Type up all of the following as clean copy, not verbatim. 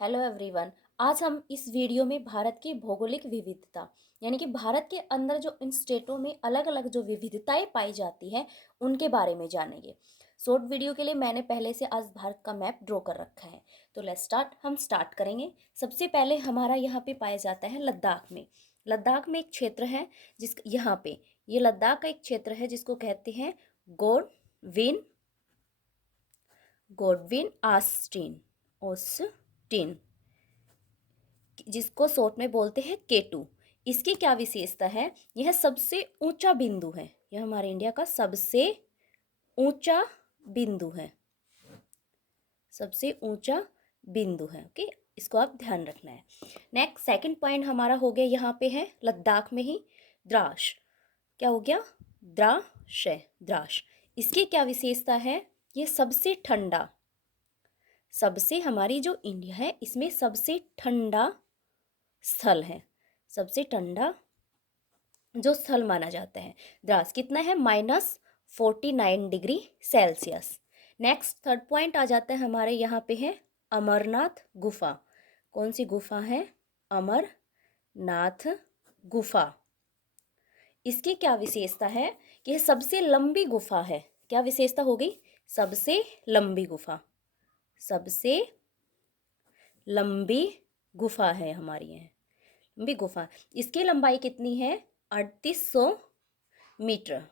Hello everyone. आज हम इस वीडियो में भारत की भौगोलिक विविधता यानी कि भारत के अंदर जो इन स्टेटों में अलग अलग जो विविधताएं पाई जाती है उनके बारे में जानेंगे। शॉर्ट वीडियो के लिए मैंने पहले से आज भारत का मैप ड्रॉ कर रखा है। तो लेट्स स्टार्ट। हम स्टार्ट करेंगे। सबसे पहले हमारा यहाँ पे पाया जाता है लद्दाख में। लद्दाख में एक क्षेत्र है जिस यहाँ पे ये लद्दाख का एक क्षेत्र है जिसको कहते हैं गोडविन गोडविन आस्टीन ओस्टिन, जिसको शॉर्ट में बोलते हैं केटू। इसकी क्या विशेषता है? यह सबसे ऊंचा बिंदु है। यह हमारे इंडिया का सबसे ऊंचा बिंदु है, सबसे ऊंचा बिंदु है। ओके, इसको आप ध्यान रखना है। नेक्स्ट सेकंड पॉइंट हमारा हो गया, यहाँ पे है लद्दाख में ही द्रास। क्या हो गया? द्रास है, द्रास। इसकी क्या विशेषता है? ये सबसे ठंडा, सबसे हमारी जो इंडिया है इसमें सबसे ठंडा स्थल है, सबसे ठंडा जो स्थल माना जाता है। द्रास कितना है? -49 degree Celsius. Next third point आ जाता है हमारे यहाँ पे है अमरनाथ गुफा। कौन सी गुफा है? अमरनाथ गुफा। इसकी क्या विशेषता है कि यह सबसे लंबी गुफा है। क्या विशेषता हो गई? सबसे लंबी गुफा, सबसे लंबी गुफा है हमारी यह लंबी गुफा। इसकी लंबाई कितनी है? 3800 मीटर।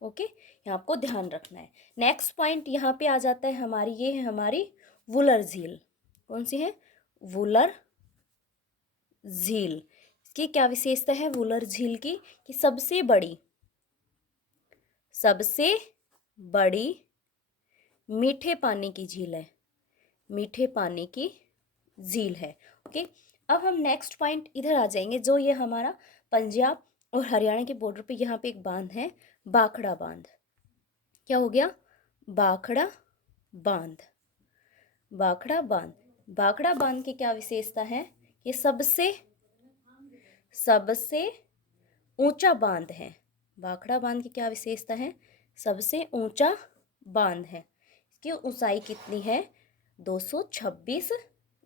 ओके, यहाँ आपको ध्यान रखना है। नेक्स्ट पॉइंट यहाँ पे आ जाता है हमारी, ये है हमारी वुलर झील। कौन सी है? वुलर झील। इसकी क्या विशेषता है वुलर झील की? कि सबसे बड़ी, सबसे बड़ी मीठे पानी की झील है, मीठे पानी की झील है। ओके, अब हम नेक्स्ट पॉइंट इधर आ जाएंगे, जो ये हमारा पंजाब और हरियाणा के बॉर्डर पे यहाँ पे एक बांध है, भाखड़ा बांध। क्या हो गया? भाखड़ा बांध, भाखड़ा बांध। भाखड़ा बांध की क्या विशेषता है? ये सबसे सबसे ऊंचा बांध है। भाखड़ा बांध की क्या विशेषता है? सबसे ऊंचा बांध है। इसकी ऊंचाई कितनी है? 226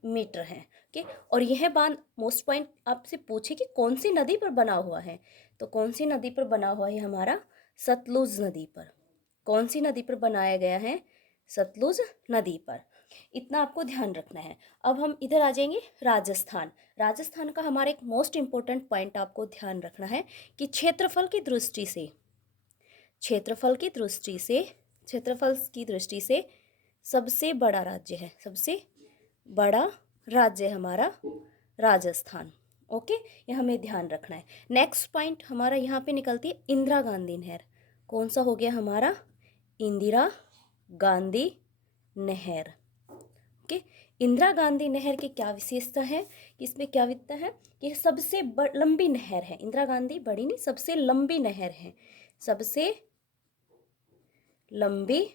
मीटर है। ओके, और यह बांध मोस्ट पॉइंट आपसे पूछे कि कौन सी नदी पर बना हुआ है, तो कौन सी नदी पर बना हुआ है? हमारा सतलुज नदी पर। कौन सी नदी पर बनाया गया है? सतलुज नदी पर। इतना आपको ध्यान रखना है। अब हम इधर आ जाएंगे राजस्थान। राजस्थान का हमारा एक मोस्ट इम्पोर्टेंट पॉइंट आपको ध्यान रखना है कि क्षेत्रफल की दृष्टि से, क्षेत्रफल की दृष्टि से, क्षेत्रफल की दृष्टि से सबसे बड़ा राज्य है, सबसे बड़ा राज्य हमारा राजस्थान। ओके, ये हमें ध्यान रखना है। नेक्स्ट पॉइंट हमारा यहाँ पे निकलती है इंदिरा गांधी नहर। कौन सा हो गया हमारा? इंदिरा गांधी नहर। ओके, इंदिरा गांधी नहर की क्या विशेषता है? इसमें क्या विशेषता है कि सबसे लंबी नहर है। इंदिरा गांधी बड़ी नहीं, सबसे लंबी नहर है, सबसे लंबी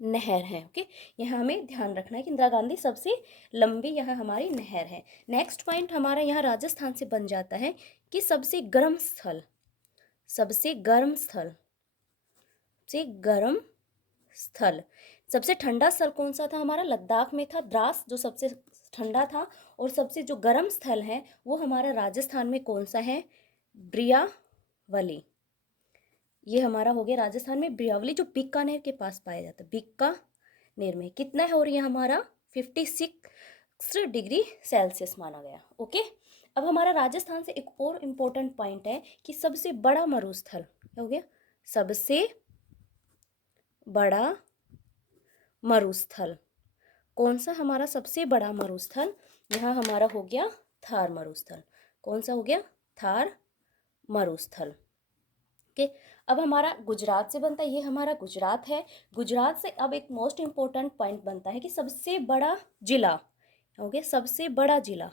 नहर है। ओके, यहाँ हमें ध्यान रखना है कि इंदिरा गांधी सबसे लंबी यहाँ हमारी नहर है। नेक्स्ट पॉइंट हमारा यहाँ राजस्थान से बन जाता है कि सबसे गर्म स्थल, सबसे गर्म स्थल, सबसे गर्म स्थल। सबसे ठंडा स्थल कौन सा था हमारा? लद्दाख में था, द्रास जो सबसे ठंडा था। और सबसे जो गर्म स्थल है वो हमारा राजस्थान में कौन सा है? ब्रियावली। ये हमारा हो गया राजस्थान में ब्रियावली, जो बीकानेर के पास पाया जाता है। बीकानेर में कितना है? और ये हमारा 56 डिग्री सेल्सियस माना गया। ओके, अब हमारा राजस्थान से एक और इम्पोर्टेंट पॉइंट है कि सबसे बड़ा मरुस्थल। क्या हो गया? सबसे बड़ा मरुस्थल कौन सा हमारा? सबसे बड़ा मरुस्थल यहाँ हमारा हो गया थार मरुस्थल। कौन सा हो गया? थार मरुस्थल। ओके, अब हमारा गुजरात से बनता है, ये हमारा गुजरात है। गुजरात से अब एक मोस्ट इम्पोर्टेंट पॉइंट बनता है कि सबसे बड़ा जिला। हो गया सबसे बड़ा जिला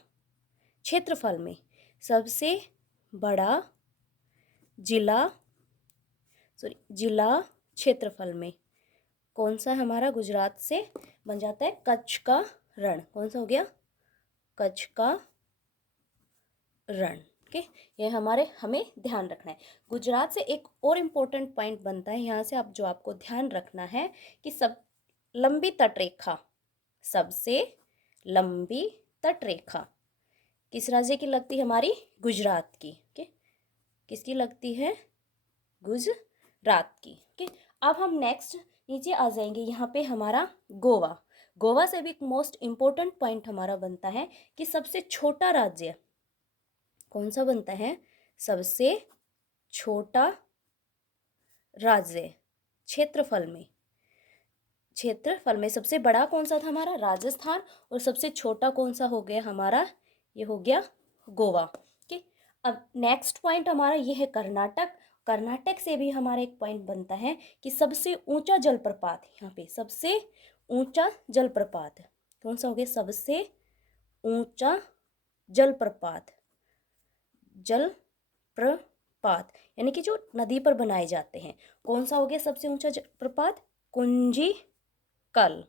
क्षेत्रफल में, सबसे बड़ा जिला, सॉरी जिला क्षेत्रफल में कौन सा हमारा गुजरात से बन जाता है? कच्छ का रण। कौन सा हो गया? कच्छ का रण। ओके, ये हमारे हमें ध्यान रखना है। गुजरात से एक और इम्पोर्टेंट पॉइंट बनता है यहाँ से, आप जो आपको ध्यान रखना है कि सब लंबी तटरेखा, सबसे लंबी तट रेखा किस राज्य की लगती है? हमारी गुजरात की। ओके, किसकी लगती है? गुजरात की। ओके, अब हम नेक्स्ट नीचे आ जाएंगे। यहाँ पे हमारा गोवा। गोवा से भी एक मोस्ट इम्पोर्टेंट पॉइंट हमारा बनता है कि सबसे छोटा राज्य कौन सा बनता है? सबसे छोटा राज्य क्षेत्रफल में सबसे बड़ा कौन सा था? हमारा राजस्थान। और सबसे छोटा कौन सा हो गया हमारा? ये हो गया गोवा। ठीक, अब नेक्स्ट पॉइंट हमारा ये है कर्नाटक। कर्नाटक से भी हमारा एक पॉइंट बनता है कि सबसे ऊंचा जलप्रपात, यहाँ पे सबसे ऊंचा जलप्रपात कौन सा हो गया? सबसे ऊंचा जलप्रपात यानी कि जो नदी पर बनाए जाते हैं, कौन सा हो गया सबसे ऊंचा जलप्रपात? कुंजीकल।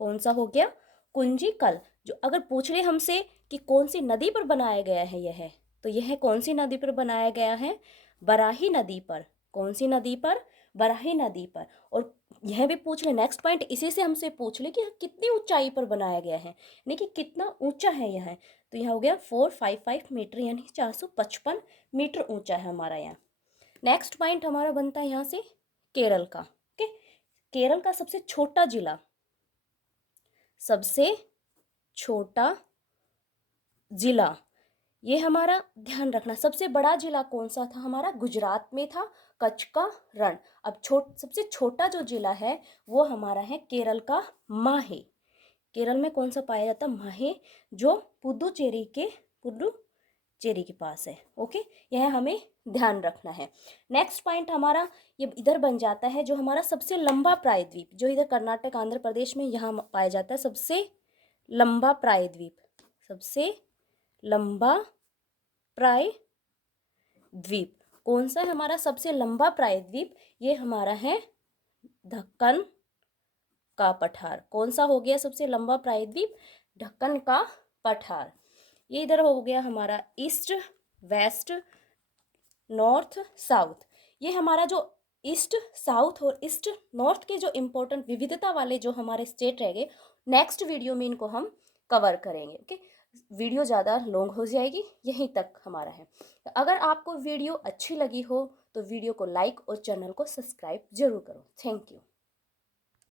कौन सा हो गया? कुंजीकल। जो अगर पूछ ले हमसे कि कौन सी नदी पर बनाया गया है यह, तो यह कौन सी नदी पर बनाया गया है? बराही नदी पर। कौन सी नदी पर? बराही नदी पर। और यह भी पूछ ले, नेक्स्ट पॉइंट इसी से हमसे पूछ ले कि कितनी ऊंचाई पर बनाया गया है, यानी कि कितना ऊंचा है यह। तो यह हो गया 455 मीटर, यानी 455 मीटर ऊंचा है हमारा यहाँ। नेक्स्ट पॉइंट हमारा बनता है यहाँ से केरल का। ओके, केरल का सबसे छोटा जिला, सबसे छोटा जिला, ये हमारा ध्यान रखना। सबसे बड़ा जिला कौन सा था हमारा? गुजरात में था, कच्छ का रण। अब सबसे छोटा जो जिला है वो हमारा है केरल का माहे। केरल में कौन सा पाया जाता? माहे, जो पुडुचेरी के पास है। ओके, यह हमें ध्यान रखना है। नेक्स्ट पॉइंट हमारा ये इधर बन जाता है, जो हमारा सबसे लंबा प्रायद्वीप, जो इधर कर्नाटक आंध्र प्रदेश में यहाँ पाया जाता है, सबसे लंबा प्रायद्वीप। सबसे लंबा प्रायद्वीप कौन सा है हमारा? सबसे लंबा प्रायद्वीप ये हमारा है दक्कन का पठार। कौन सा हो गया सबसे लंबा प्रायद्वीप? दक्कन का पठार। ये इधर हो गया हमारा ईस्ट, वेस्ट, नॉर्थ, साउथ। ये हमारा जो ईस्ट, साउथ और ईस्ट नॉर्थ के जो इम्पोर्टेंट विविधता वाले जो हमारे स्टेट रह गए, नेक्स्ट वीडियो में इनको हम कवर करेंगे। ओके, वीडियो ज़्यादा लॉन्ग हो जाएगी, यहीं तक हमारा है। अगर आपको वीडियो अच्छी लगी हो तो वीडियो को लाइक और चैनल को सब्सक्राइब जरूर करो। Thank you.